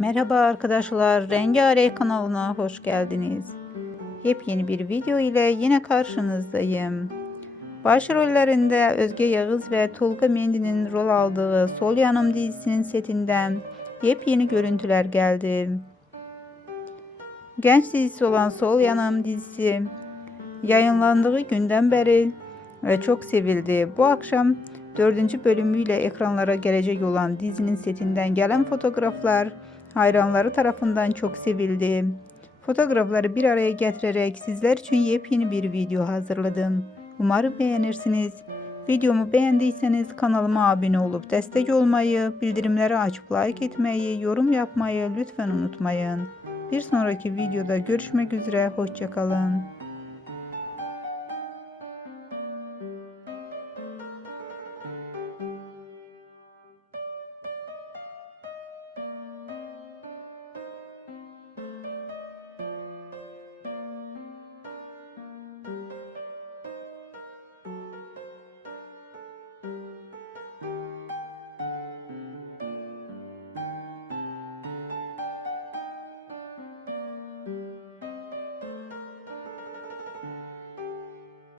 Merhaba arkadaşlar, Rengarenk kanalına hoş geldiniz. Yepyeni bir video ile yine karşınızdayım. Başrollerinde Özge Yağız ve Tolga Mendi'nin rol aldığı Sol Yanım dizisinin setinden yepyeni görüntüler geldi. Genç dizisi olan Sol Yanım dizisi yayınlandığı günden beri ve çok sevildi. Bu akşam dördüncü bölümüyle ekranlara gelecek olan dizinin setinden gelen fotoğraflar hayranları tarafından çok sevildi. Fotoğrafları bir araya getirerek sizler için yepyeni bir video hazırladım. Umarım beğenirsiniz. Videomu beğendiyseniz kanalıma abone olup destek olmayı, bildirimleri açıp like etmeyi, yorum yapmayı lütfen unutmayın. Bir sonraki videoda görüşmek üzere, hoşçakalın.